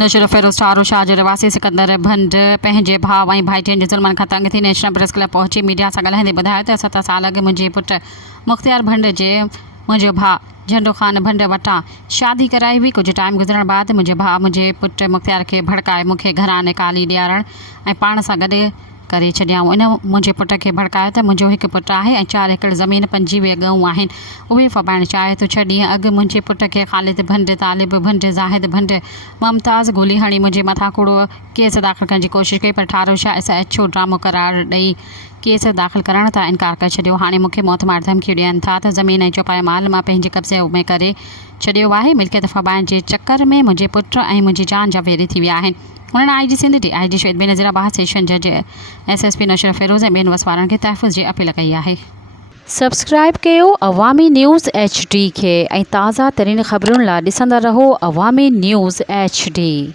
नशर फिरोज चारो शाह जो रिवासी सिकंदर भंड पंहिंजे भाउ ऐं भाइटियुनि जे ज़ुल्मनि खां तंग थी नेशनल प्रेस क्लब पहुची मीडिया सां ॻाल्हाईंदे ॿुधायो त 7 साल अॻु मुंहिंजे पुटु मुख़्तियार भंड जे मुंहिंजो भाउ झंडो ख़ान भंड वटां शादी कराई हुई। कुझु टाइम गुज़रण बाद मुंहिंजो भाउ मुंहिंजे पुटु मुख़्तियार खे भड़काए मूंखे घराने काली ॾियारणु ऐं पाण सां गॾु करे छॾियाऊं। इन मुंहिंजे पुट खे भड़कायो त मुंहिंजो हिकु पुटु आहे ऐं 4 एकड़ ज़मीन 25 ॻऊं आहिनि, उहे फबाइणु चाहे थो। 6 ॾींहं अॻु मुंहिंजे पुट खे ख़ालिद भंड, तालिब भंड, ज़ाहिद भंड, मुमताज़ गोली हणी मुंहिंजे मथां कूड़ो केस दाख़िल करण जी कोशिशि कई, पर ठारो शाह SHO ड्रामो करार ॾेई केस दाख़िल करण तां इनकार करे छॾियो। हाणे मूंखे मौतमार धमकियूं ॾियनि था त ज़मीन ऐं चौपाया माल मां पंहिंजे कब्ज़े में करे छॾियो आहे। मिल्कियत फबाइण जे चकर में मुंहिंजे पुट ऐं मुंहिंजी जान जा वेरी थी विया आहिनि। उन्हनि IG सिंध DIG शहीद बेनज़ीर अब्बास, सेशन जज SSP नशर फिरोज़ ऐं ॿियनि वसवारनि खे तहफ़ुज़ जी अपील कई आहे। सब्सक्राइब कयो अवामी न्यूज़ HD खे ऐं ताज़ा तरीन ख़बरुनि लाइ ॾिसंदा रहो अवामी न्यूज़ HD।